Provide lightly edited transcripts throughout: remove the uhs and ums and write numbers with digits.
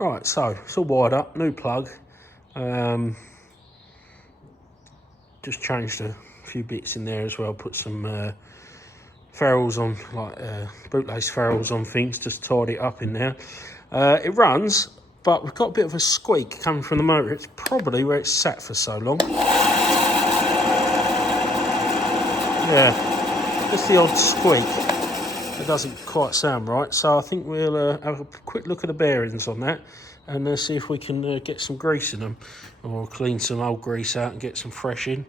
Right, so it's all wired up, new plug. Just changed a few bits in there as well, put some ferrules on, like bootlace ferrules on things, just tied it up in there. It runs, but we've got a bit of a squeak coming from the motor. It's probably where it's sat for so long. Yeah, just the odd squeak. It doesn't quite sound right, so I think we'll have a quick look at the bearings on that and see if we can get some grease in them, or clean some old grease out and get some fresh in.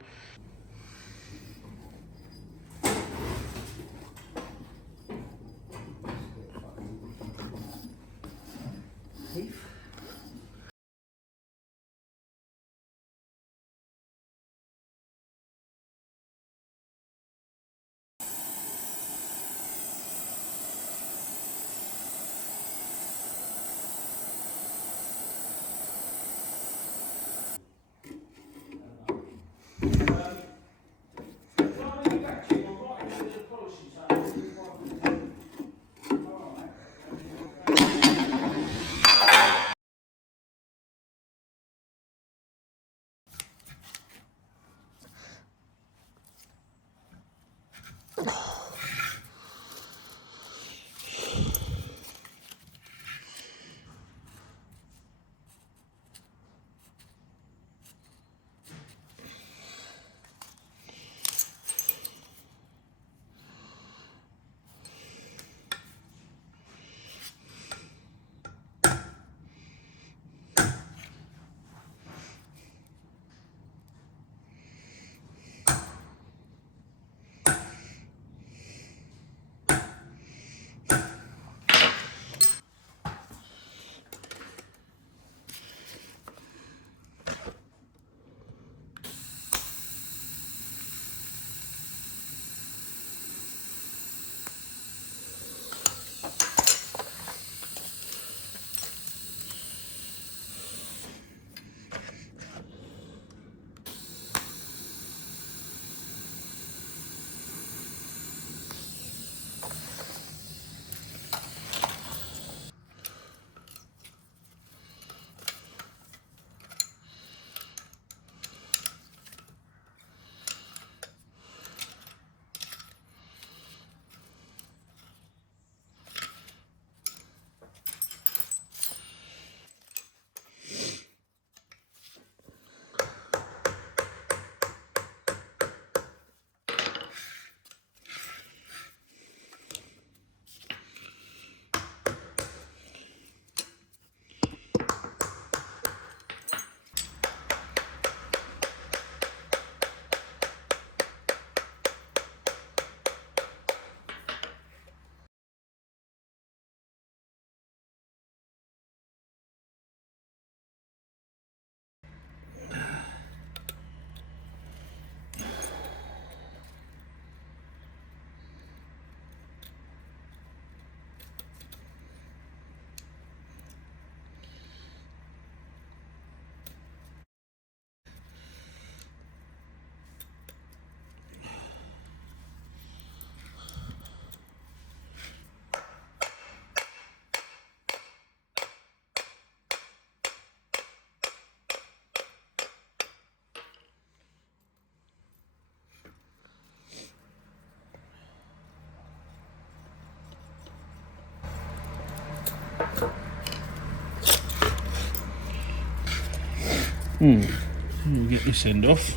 We'll get this end off.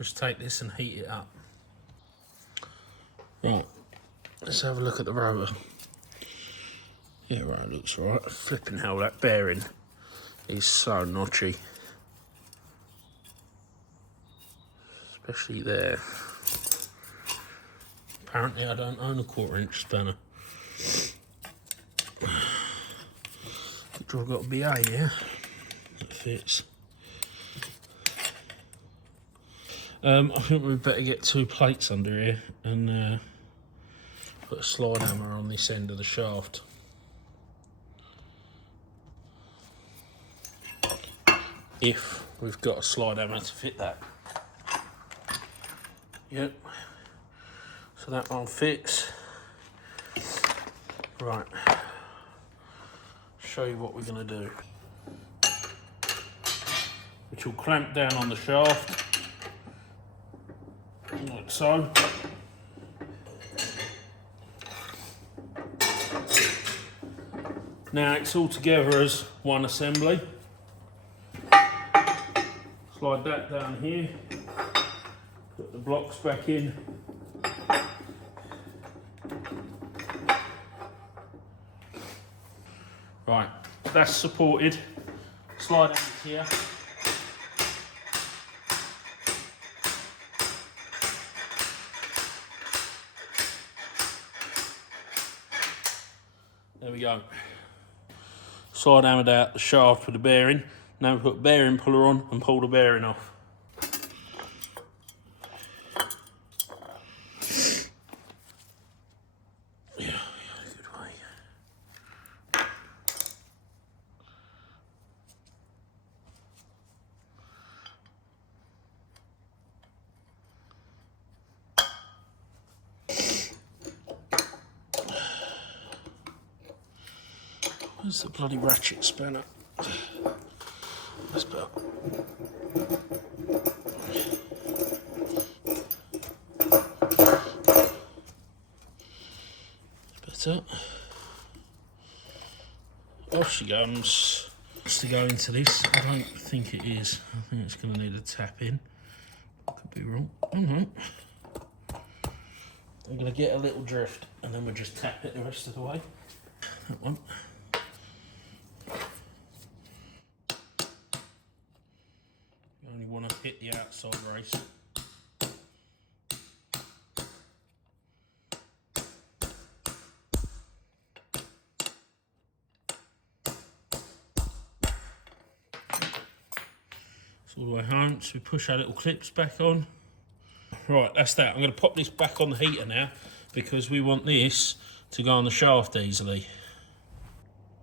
just take this and heat it up. Right, let's have a look at the rotor. Yeah, right, looks right. Flipping hell, that bearing is so notchy. Especially there. Apparently I don't own a 1/4" spanner. I've got a BA here that fits. I think we'd better get 2 plates under here and put a slide hammer on this end of the shaft. If we've got a slide hammer to fit that. Yep. So that one fits. Right. Show you what we're going to do. Which will clamp down on the shaft. Like so. Now it's all together as one assembly. Slide that down here. Put the blocks back in. Right, that's supported. Slide out here. There we go. Slide hammered out the shaft with the bearing. Now we put a bearing puller on and pull the bearing off. Yeah, good way. Where's the bloody ratchet spanner? That's better. Better. Off she comes. Has to go into this. I don't think it is. I think it's going to need a tap in. Could be wrong. Alright. I'm going to get a little drift and then we'll just tap it the rest of the way. That one. You only want to hit the outside race. All the way home, so we push our little clips back on. Right, that's that. I'm going to pop this back on the heater now because we want this to go on the shaft easily.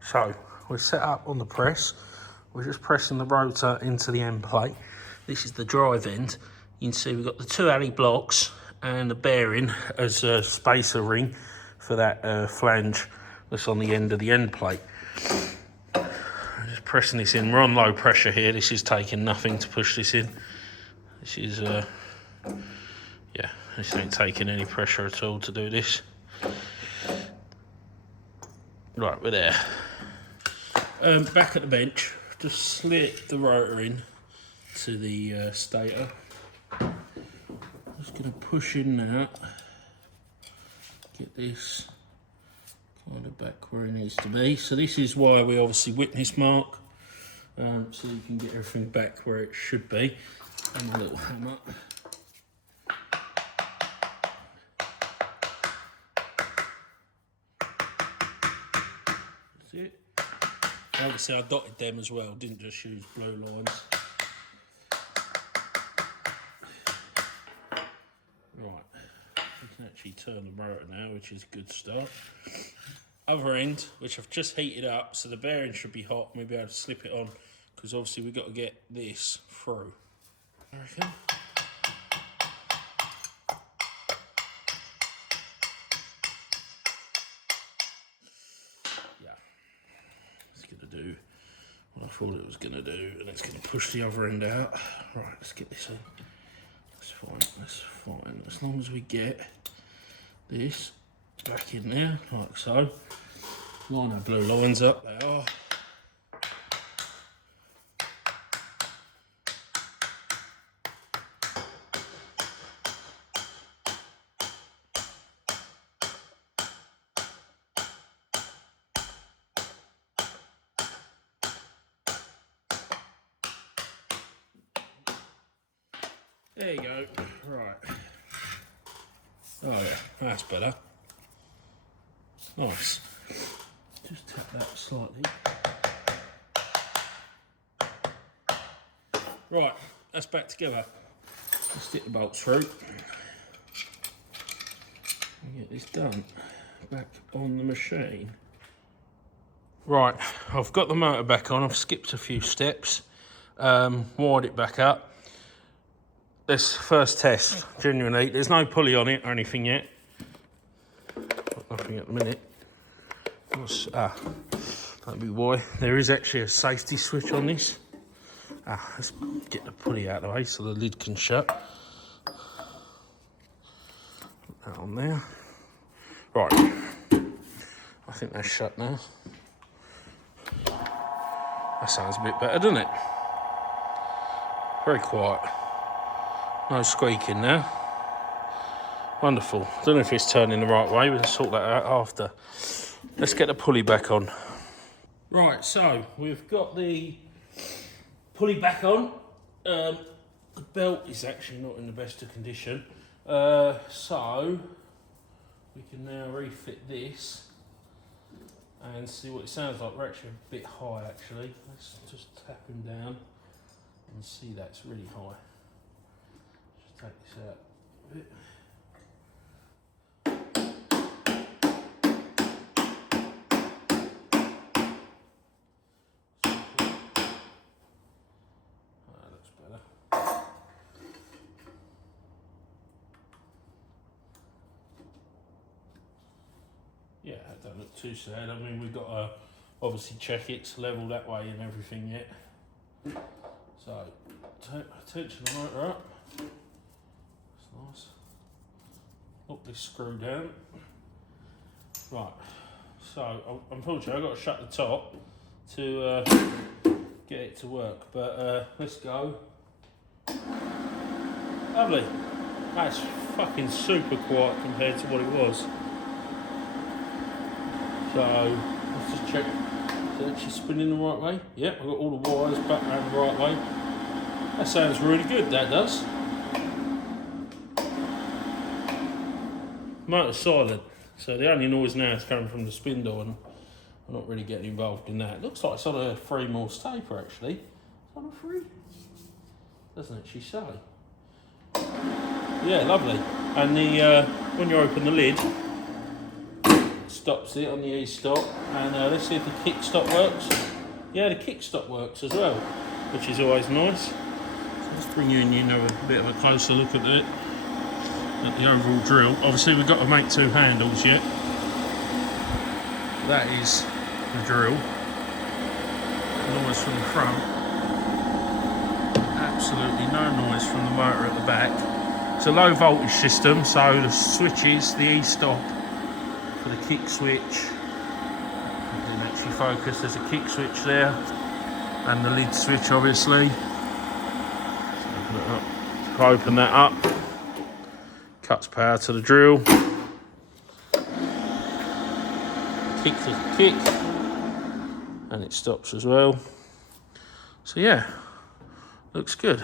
So, we're set up on the press. We're just pressing the rotor into the end plate. This is the drive end. You can see we've got the 2 alley blocks and the bearing as a spacer ring for that flange that's on the end of the end plate. Pressing this in. We're on low pressure here. This is taking nothing to push this in. This is yeah, this ain't taking any pressure at all to do this. Right, we're there. Back at the bench, just slip the rotor in to the stator. Just gonna push in now. Get this kind of back where it needs to be. So this is why we obviously witness mark, so you can get everything back where it should be. And a little hammer. That's it. Obviously I dotted them as well, didn't just use blue lines. Right, we can actually turn the rotor now, which is a good start. Other end, which I've just heated up, so the bearing should be hot, and we'll be able to slip it on, because obviously we've got to get this through. I reckon. Yeah, it's going to do what I thought it was going to do, and it's going to push the other end out. Right, let's get this in. That's fine, that's fine. As long as we get this back in there, like so. Line our blue lines up, they are. There you go. Right. Oh yeah, that's better. Nice. Just tap that slightly. Right, that's back together. Let's stick the bolts through. And get this done. Back on the machine. Right, I've got the motor back on. I've skipped a few steps. Wired it back up. This first test, genuinely. There's no pulley on it or anything yet. Got nothing at the minute. That'd be why. There is actually a safety switch on this. Let's get the pulley out of the way so the lid can shut. Put that on there. Right. I think that's shut now. That sounds a bit better, doesn't it? Very quiet. No squeaking now. Wonderful. Don't know if it's turning the right way. We'll sort that out after. Let's get the pulley back on. Right, so we've got the pulley back on. The belt is actually not in the best of condition. So we can now refit this and see what it sounds like. We're actually a bit high actually. Let's just tap him down and see that's really high. Just take this out a bit. That looks better. Yeah, that don't look too sad. I mean, we've got to obviously check it's level that way and everything yet. So, tension the motor up. That's nice. Lock this screw down. Right, so unfortunately I've got to shut the top to get it to work, but let's go. Lovely. That's fucking super quiet compared to what it was. So let's just check. Is it actually spinning the right way? Yep, I've got all the wires back around the right way. That sounds really good, that does. Motor's silent, so the only noise now is coming from the spindle, and I'm not really getting involved in that. It looks like it's on a 3 Morse taper actually. It's on a 3. Doesn't actually say. Yeah, lovely. And the when you open the lid, stops it on the e-stop, and let's see if the kick stop works. Yeah, the kick stop works as well, which is always nice. So let's bring you in, you know, a bit of a closer look at it, at the overall drill. Obviously we've got to make 2 handles yet. That is the drill. Noise from the front. Absolutely no noise from the motor at the back. It's a low voltage system, so the switches, the e-stop, for the kick switch, didn't actually focus, there's a kick switch there, and the lid switch obviously. So open that up, cuts power to the drill, kick to the kick, and it stops as well. So yeah, looks good.